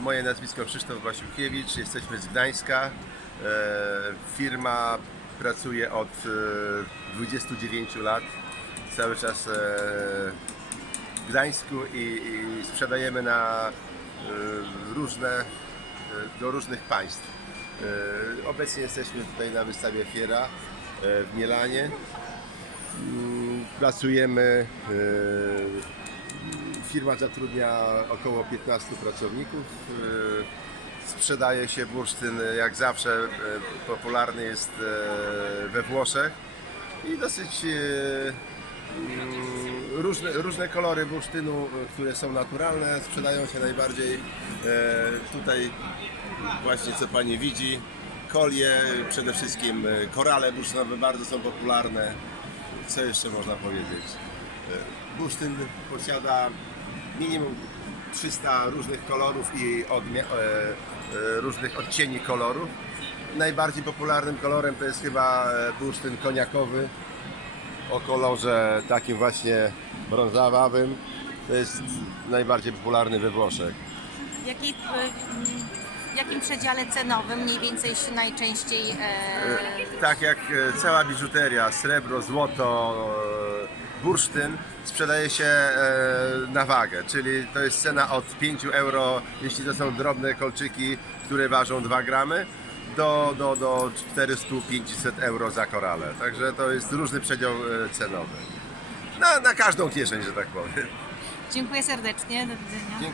Moje nazwisko Krzysztof Wasiłkiewicz, jesteśmy z Gdańska. E, Firma pracuje od e, 29 lat, cały czas e, w Gdańsku i, sprzedajemy na e, różne, e, do różnych państw. E, Obecnie jesteśmy tutaj na wystawie Fiera e, w Milanie. Mm, Pracujemy e, Firma zatrudnia około 15 pracowników. Yy, Sprzedaje się bursztyn, jak zawsze, e, popularny jest e, we Włoszech i dosyć e, mm, różne, różne kolory bursztynu, e, które są naturalne, sprzedają się najbardziej e, tutaj właśnie co Pani widzi. Kolie, przede wszystkim e, korale bursztynowe bardzo są popularne. Co jeszcze można powiedzieć? E, Bursztyn posiada minimum 300 różnych kolorów i odmia- e, e, różnych odcieni kolorów. Najbardziej popularnym kolorem to jest chyba e, bursztyn koniakowy o kolorze takim właśnie brązowawym. To jest najbardziej popularny we Włoszech. W jakim przedziale cenowym mniej więcej się najczęściej e, Tak jak e, cała biżuteria, srebro, złoto, e, bursztyn sprzedaje się e, na wagę, czyli to jest cena od 5 euro, jeśli to są drobne kolczyki, które ważą 2 gramy, do, do, do 400-500 euro za korale. Także to jest różny przedział e, cenowy. Na, na każdą kieszeń, że tak powiem. Dziękuję serdecznie, do widzenia. Dziękuję.